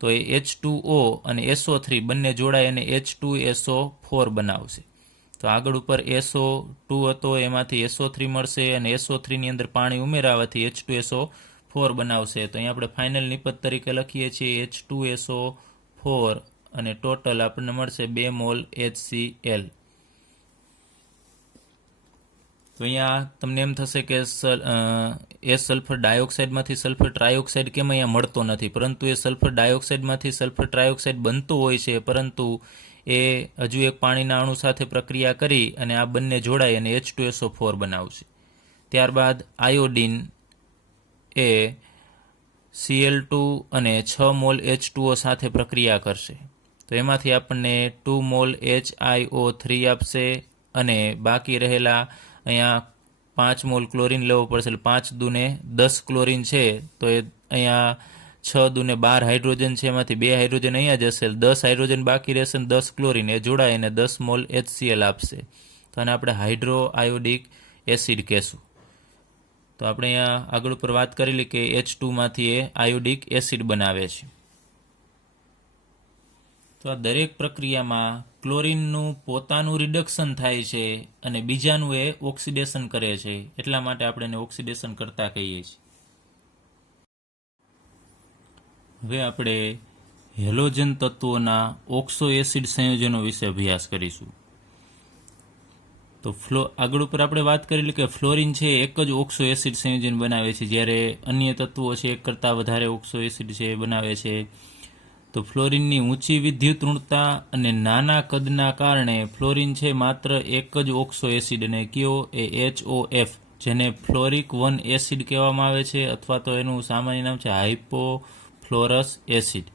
તો એ H2O અને SO3 બંને જોડાય અને H2SO4 બનાવશે. તો આગળ ઉપર SO2 હતો એમાંથી SO3 મળશે અને SO3 ની અંદર પાણી ઉમેરાવાથી H2SO4 બનાવશે. તો અહીંયા આપણે ફાઇનલ નિપજ તરીકે લખીએ છીએ H2SO4 અને ટોટલ આપણને મળશે 2 મોલ HCl. તો અહીંયા તમને એમ થશે કે સલ્ફર ડાયોક્સાઇડમાંથી સલ્ફર ટ્રાયોક્સાઇડ કેમ અહીંયા મળતો નથી, પરંતુ એ સલ્ફર ડાયોક્સાઇડમાંથી સલ્ફર ટ્રાયોક્સાઇડ બનતો હોય છે, પરંતુ એ હજુ એક પાણીના અણુ સાથે પ્રક્રિયા કરી અને આ બંને જોડાઈ અને H2SO4 બનાવશે. ત્યારબાદ આયોડિન એ Cl2 અને 6 મોલ H2O સાથે પ્રક્રિયા કરશે. તો એમાંથી આપણને 2 મોલ HiO3 આપશે અને બાકી રહેલા અહીંયા 5 મોલ ક્લોરીન લેવો પડશે એટલે 5 દુને 10 ક્લોરીન છે. તો એ અહીંયા 6 દુને 12 હાઇડ્રોજન છે, એમાંથી 2 હાઇડ્રોજન અહીંયા જશે, 10 હાઇડ્રોજન બાકી રહેશે અને 10 ક્લોરીન એ જોડાય અને 10 મોલ HCl આપશે. તો આને આપણે હાઇડ્રો આયોડિક એસિડ કહેશું. તો આપણે અહીંયા આગળ ઉપર વાત કરેલી કે H2 માંથી એ આયોડિક એસિડ બનાવે છે. તો આ દરેક પ્રક્રિયામાં ક્લોરીનનું પોતાનું રિડક્શન થાય છે અને બીજાનું એ ઓક્સિડેશન કરે છે, એટલા માટે આપણે એને ઓક્સિડેશન કરતા કહીએ છીએ. હવે આપણે હેલોજન તત્વોના ઓક્સો એસિડ સંયોજનો વિશે અભ્યાસ કરીશું. તો આગળ ઉપર આપણે વાત કરેલી કે ફ્લોરિન છે એક જ ઓક્સો એસિડ સંયોજન બનાવે છે, જ્યારે અન્ય તત્વો છે એક કરતાં વધારે ઓક્સો એસિડ છે બનાવે છે. તો ફ્લોરિનની ઊંચી વિદ્યુત ઋણતા અને નાના કદના કારણે ફ્લોરિન છે માત્ર એક જ ઓક્સો એસિડ અને કયો એ HOF, જેને ફ્લોરિક 1 એસિડ કહેવામાં આવે છે, અથવા તો એનું સામાન્ય નામ છે હાઇપોફ્લોરસ એસિડ.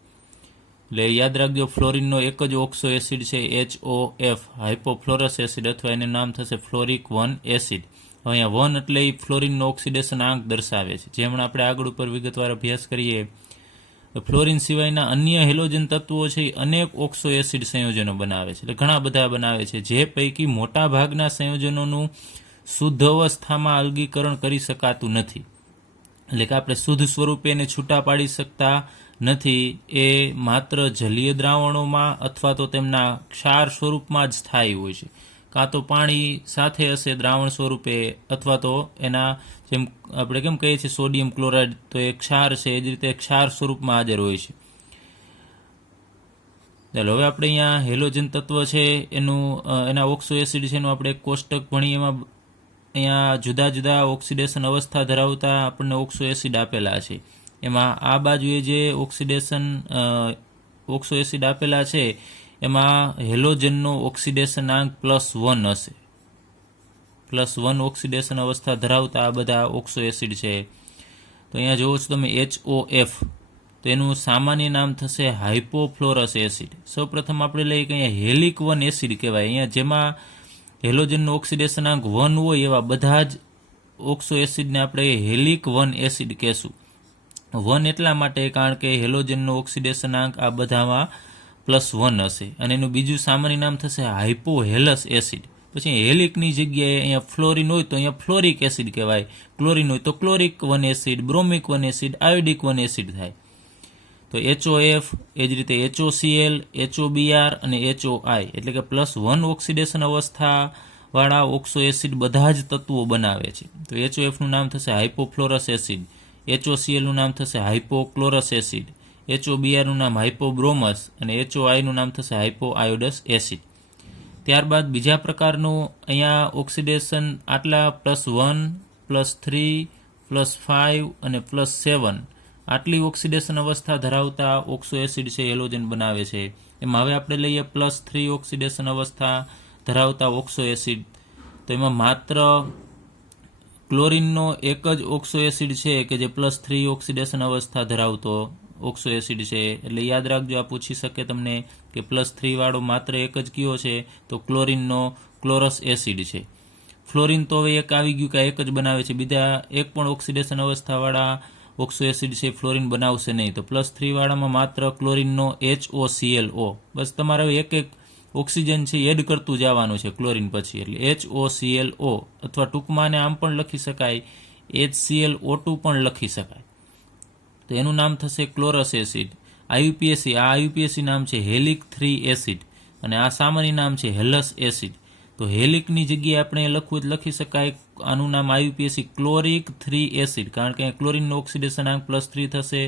એટલે યાદ રાખજો, ફ્લોરિનનો એક જ ઓક્સો એસિડ છે HOF, હાઇપોફ્લોરસ એસિડ, અથવા એનું નામ થશે ફ્લોરિક 1 એસિડ. અહીંયા 1 એટલે એ ફ્લોરિનનો ઓક્સિડેશન આંક દર્શાવે છે. જેમ આપણે આગળ ઉપર વિગતવાર અભ્યાસ કરીએ, ફ્લોરિન સિવાયના અન્ય હેલોજન તત્વો છે અનેક ઓક્સો એસિડ સંયોજનો બનાવે છે, એટલે ઘણા બધા બનાવે છે, જે પૈકી મોટા ભાગના સંયોજનોનું શુદ્ધ અવસ્થામાં અલગીકરણ કરી શકાતું નથી. એટલે કે આપણે શુદ્ધ સ્વરૂપે એને છૂટા પાડી શકતા નથી. એ માત્ર જલીય દ્રાવણોમાં અથવા તો તેમના ક્ષાર સ્વરૂપમાં જ સ્થાયી હોય છે, કાં તો પાણી સાથે હશે દ્રાવણ સ્વરૂપે, અથવા તો એના જેમ આપણે કેમ કહીએ છીએ સોડિયમ ક્લોરાઇડ, તો એ ક્ષાર છે, એ જ રીતે ક્ષાર સ્વરૂપમાં હાજર હોય છે. ચાલો હવે આપણે અહીંયા હેલોજન તત્વ છે એના ઓક્સો એસિડ છે એનું આપણે એક કોષ્ટક ભણીએ. એમાં અહીંયા જુદા જુદા ઓક્સિડેશન અવસ્થા ધરાવતા આપણને ઓક્સો એસિડ આપેલા છે. એમાં આ બાજુએ જે ઓક્સો એસિડ આપેલા છે એમાં હેલોજનનો ઓક્સિડેશનાંક +1 હશે. +1 ઓક્સિડેશન અવસ્થા ધરાવતા આ બધા ઓક્સો એસિડ છે. તો અહીંયા જોવો છો તમે HOF, તો એનું સામાન્ય નામ થશે હાઇપોફ્લોરસ એસિડ. સૌપ્રથમ આપણે લઈએ કે અહીંયા હેલિક 1 એસિડ કહેવાય. અહીંયા જેમાં હેલોજનનો ઓક્સિડેશનાંક 1 હોય એવા બધા જ ઓક્સો એસિડને આપણે હેલિક 1 એસિડ કહેશું. 1 એટલા માટે કારણ કે હેલોજનનો ઓક્સિડેશનાંક આ બધામાં +1 હશે. અને એનું બીજું સામાન્ય નામ થશે હાઇપોહેલસ એસિડ. પછી હેલિકની જગ્યાએ અહીંયા ફ્લોરિન હોય તો અહીંયા ફ્લોરિક એસિડ કહેવાય, ક્લોરિન હોય તો ક્લોરિક 1 એસિડ, બ્રોમિક 1 એસિડ, આયોડિક 1 એસિડ થાય. તો HOF, એ જ રીતે HOCl, HOBr અને HOI, એટલે કે +1 ઓક્સિડેશન અવસ્થાવાળા ઓક્સો એસિડ બધા જ તત્વો બનાવે છે. તો HOF નું નામ થશે હાઇપોફ્લોરસ એસિડ, HOCl નું નામ થશે હાઇપોક્લોરસ એસિડ, HOBr નું નામ હાઇપોબ્રોમસ અને HOI નું નામ થશે હાઇપોઆયોડસ એસિડ. ત્યારબાદ બીજા પ્રકારનું અહીંયા ઓક્સિડેશન આટલા +1, +3, +5 અને +7 આટલી ઓક્સિડેશન અવસ્થા ધરાવતા ઓક્સો એસિડ છે હેલોજન બનાવે છે. એમાં હવે આપણે લઈએ +3 ઓક્સિડેશન અવસ્થા ધરાવતા ઓક્સો એસિડ. તો એમાં માત્ર ક્લોરીનનો એક જ ઓક્સો એસિડ છે કે જે +3 ઓક્સિડેશન અવસ્થા ધરાવતો ઓક્સો એસિડ છે. એટલે યાદ રાખજો, આ પૂછી શકે તમને કે +3 વાળો માત્ર એક જ કયો છે, તો ક્લોરીનનો ક્લોરસ એસિડ છે. ફ્લોરિન તો હવે એક આવી ગયું કે એક જ બનાવે છે, બીજા એક પણ ઓક્સિડેશન અવસ્થાવાળા ઓક્સો એસિડ છે ફ્લોરિન બનાવશે નહીં. તો +3 વાળામાં માત્ર ક્લોરિનનો HOClO, બસ તમારે હવે એક એક ઓક્સિજન છે એડ કરતું જવાનું છે ક્લોરિન પછી, એટલે HOClO, અથવા ટૂંકમાં આને આમ પણ લખી શકાય, HClO2 પણ લખી શકાય. તો એનું નામ થશે ક્લોરસ એસિડ. IUPAC, આ IUPAC નામ છે હેલિક 3 એસિડ, અને આ સામાન્ય નામ છે હેલસ એસિડ. તો હેલિકની જગ્યાએ આપણે લખવું લખી શકાય, આનું નામ IUPAC ક્લોરિક 3 એસિડ, કારણ કે ક્લોરિનનો ઓક્સિડેશન આંક +3 થશે,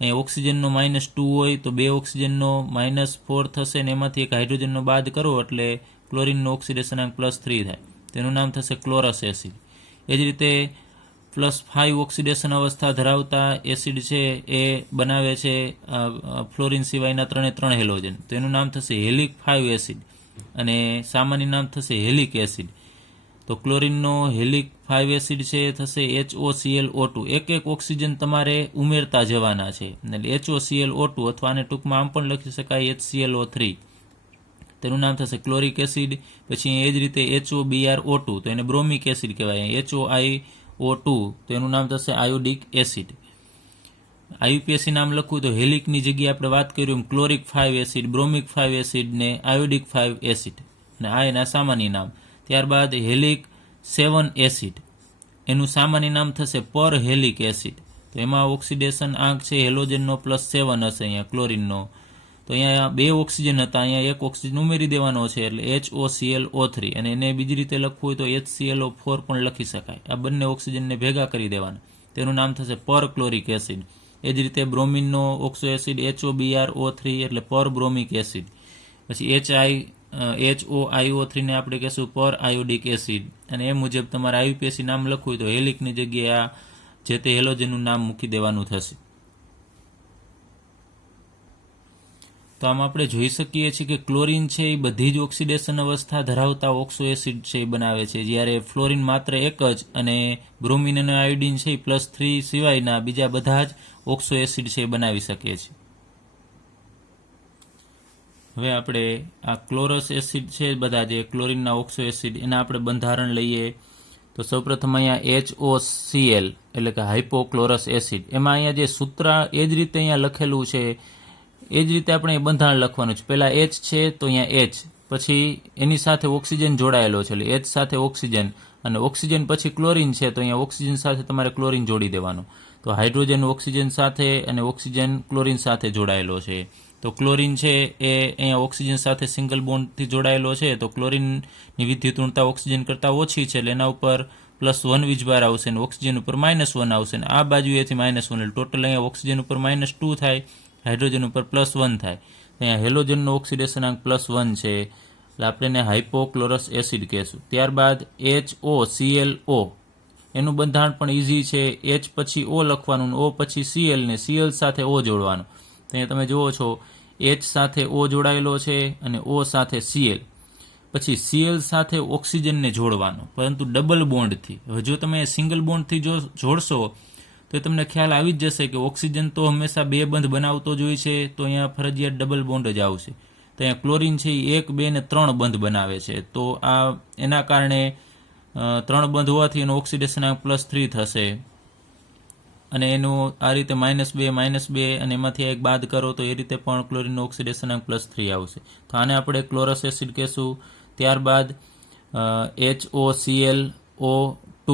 અહીંયા ઓક્સિજનનો -2 હોય તો 2 ઓક્સિજનનો -4 થશે, અને એમાંથી એક હાઇડ્રોજનનો બાદ કરો એટલે ક્લોરિનનો ઓક્સિડેશન આંક +3 થાય. તેનું નામ થશે ક્લોરસ એસિડ. એ જ રીતે +5 ઓક્સિડેશન અવસ્થા ધરાવતા એસિડ છે એ બનાવે છે ફ્લોરિન સિવાયના 3 હેલોજન, તો એનું નામ થશે હેલિક 5 એસિડ, અને સામાન્ય નામ થશે હેલિક એસિડ. તો ક્લોરિનનો હેલિક 5 એસિડ છે એ થશે HOClO2. એક એક ઓક્સિજન તમારે ઉમેરતા જવાના છે, એટલે HOClO2, અથવા આને ટૂંકમાં આમ પણ લખી શકાય HClO3. તેનું નામ થશે ક્લોરિક એસિડ. પછી એ જ રીતે HOBrO2, તો એને બ્રોમિક એસિડ કહેવાય. HOiO2, તો એનું નામ થશે આયોડિક એસિડ. IUPAC નામ લખવું તો હેલિકની જગ્યાએ આપણે વાત કરી એમ ક્લોરિક 5 એસિડ, બ્રોમિક 5 એસિડ ને આયોડિક 5 એસિડ, અને આ એના સામાન્ય નામ. ત્યારબાદ હેલિક 7 એસિડ, એનું સામાન્ય નામ થશે પર હેલિક એસિડ. તો એમાં ઓક્સિડેશન આંક છે હેલોજનનો +7 હશે અહીંયા ક્લોરિનનો. તો અહીંયા 2 ઓક્સિજન હતા, અહીંયા એક ઓક્સિજન ઉમેરી દેવાનો છે એટલે HOClO3, અને એને બીજી રીતે લખવું હોય તો HClO4 પણ લખી શકાય. આ બંને ઓક્સિજનને ભેગા કરી દેવાના, તેનું નામ થશે પર ક્લોરિક એસિડ. એ જ રીતે બ્રોમિનનો ઓક્સો એસિડ HOBrO3 એટલે પર બ્રોમિક એસિડ. પછી HOiO3 ને આપણે કહેશું પર આયોડિક એસિડ, અને એ મુજબ તમારે IUPAC નામ લખવું હોય તો હેલિકની જગ્યાએ આ જે તે હેલોજનનું નામ મૂકી દેવાનું થશે. તો આમ આપણે જોઈ શકીએ છીએ કે ક્લોરિન છે એ બધી જ ઓક્સિડેશન અવસ્થા ધરાવતા ઓક્સો એસિડ છે એ બનાવે છે, જ્યારે ફ્લોરિન માત્ર એક જ, અને બ્રોમિન અને આયોડિન છે એ +3 સિવાયના બીજા બધા જ ઓક્સો એસિડ છે એ બનાવી શકીએ છીએ. હવે આપણે આ ક્લોરસ એસિડ છે બધા જે ક્લોરિનના ઓક્સો એસિડ, એના આપણે બંધારણ લઈએ. તો સૌપ્રથમ અહીંયા HOCl એટલે કે હાઇપોક્લોરસ એસિડ, એમાં અહીંયા જે સૂત્ર એ જ રીતે અહીંયા લખેલું છે એ જ રીતે આપણે બંધારણ લખવાનું છે. પહેલાં H છે તો અહીંયા H, પછી એની સાથે ઓક્સિજન જોડાયેલો છે એટલે H સાથે ઓક્સિજન, અને ઓક્સિજન પછી ક્લોરિન છે તો અહીંયા ઓક્સિજન સાથે તમારે ક્લોરિન જોડી દેવાનું. તો હાઇડ્રોજન ઓક્સિજન સાથે અને ઓક્સિજન ક્લોરિન સાથે જોડાયેલો છે. તો ક્લોરિન છે એ અહીંયા ઓક્સિજન સાથે સિંગલ બોન્ડથી જોડાયેલો છે, તો ક્લોરિનની વિદ્યુતઋણતા ઓક્સિજન કરતાં ઓછી છે એટલે એના ઉપર +1 વીજભાર આવશે, અને ઓક્સિજન ઉપર -1 આવશે, અને આ બાજુએથી -1, એટલે ટોટલ અહીંયા ઓક્સિજન ઉપર -2 થાય, હાઇડ્રોજન ઉપર +1 થાય. અહીંયા હેલોજનનો ઓક્સિડેશન આંક +1 છે, એટલે આપણે એને હાઇપોક્લોરસ એસિડ કહેશું. ત્યારબાદ HOClO, એનું બંધારણ પણ ઇઝી છે. H પછી O લખવાનું, O પછી Cl, ને Cl સાથે O જોડવાનું. તો અહીંયા તમે જુઓ છો H સાથે O જોડાયેલો છે અને O સાથે Cl. પછી Cl સાથે ઓક્સિજનને જોડવાનો, પરંતુ ડબલ બોન્ડથી. હવે જો તમે સિંગલ બોન્ડથી જો જોડશો તો તમને ખ્યાલ આવી જ જશે કે ઓક્સિજન તો હંમેશા 2 બંધ બનાવતો જ હોય છે, તો અહીંયા ફરજિયાત ડબલ બોન્ડ જ આવશે. તો અહીંયા ક્લોરિન છે એ 1, 2 ને 3 બંધ બનાવે છે, તો આ એના કારણે 3 બંધ હોવાથી એનો ઓક્સિડેશન આંક +3 થશે, અને એનું આ રીતે -2 અને એમાંથી એક બાદ કરો તો એ રીતે પણ ક્લોરિનનો ઓક્સિડેશન આંક +3 આવશે. તો આને આપણે ક્લોરસ એસિડ કહેશું. ત્યારબાદ HOClO2,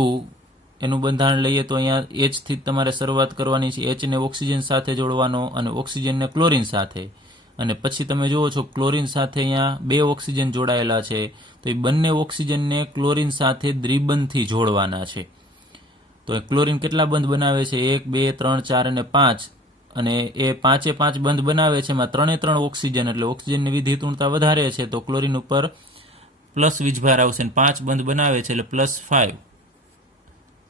એનું બંધારણ લઈએ તો અહીંયા H થી તમારે શરૂઆત કરવાની છે. H ને ઓક્સિજન સાથે જોડવાનો અને ઓક્સિજનને ક્લોરિન સાથે, અને પછી તમે જુઓ છો ક્લોરિન સાથે અહીંયા 2 ઓક્સિજન જોડાયેલા છે, તો એ બંને ઓક્સિજનને ક્લોરિન સાથે દ્વિબંધથી જોડવાના છે. તો એ ક્લોરિન કેટલા બંધ બનાવે છે? 1, 2, 3, 4 અને 5, અને એ 5 બંધ બનાવે છે. એમાં 3 ઓક્સિજન, એટલે ઓક્સિજનની વિદ્યુતઋણતા વધારે છે, તો ક્લોરિન ઉપર પ્લસ વીજભાર આવશે, અને 5 બંધ બનાવે છે એટલે +5,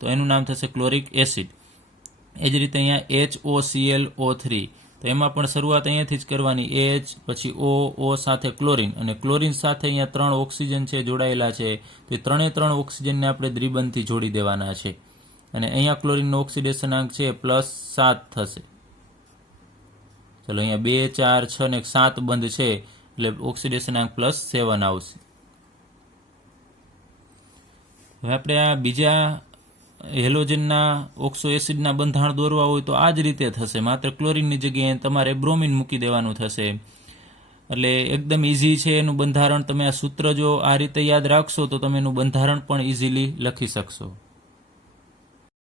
તો એનું નામ થશે ક્લોરિક એસિડ. એ જ રીતે અહીંયા HOClO3, તો એમાં પણ શરૂઆત અહીંયાથી જ કરવાની, H પછી O સાથે ક્લોરીન, અને ક્લોરીન સાથે અહીંયા 3 ઓક્સિજન છે જોડાયેલા છે, તો એ 3 ઓક્સિજનને આપણે દ્વિબંધથી જોડી દેવાના છે, અને અહીંયા ક્લોરીનનો ઓક્સિડેશનાંક છે +7 થશે. ચલો અહીંયા 2, 4, 6 ને 7 બંધ છે એટલે ઓક્સિડેશનાંક +7 આવશે. હવે આપણે આ બીજા હેલોજનના ઓક્સો એસિડના બંધારણ દોરવા હોય તો આ જ રીતે થશે, માત્ર ક્લોરીનની જગ્યાએ તમારે બ્રોમિન મૂકી દેવાનું થશે. એટલે એકદમ ઇઝી છે એનું બંધારણ. તમે આ સૂત્ર જો આ રીતે યાદ રાખશો તો તમે એનું બંધારણ પણ ઇઝીલી લખી શકશો.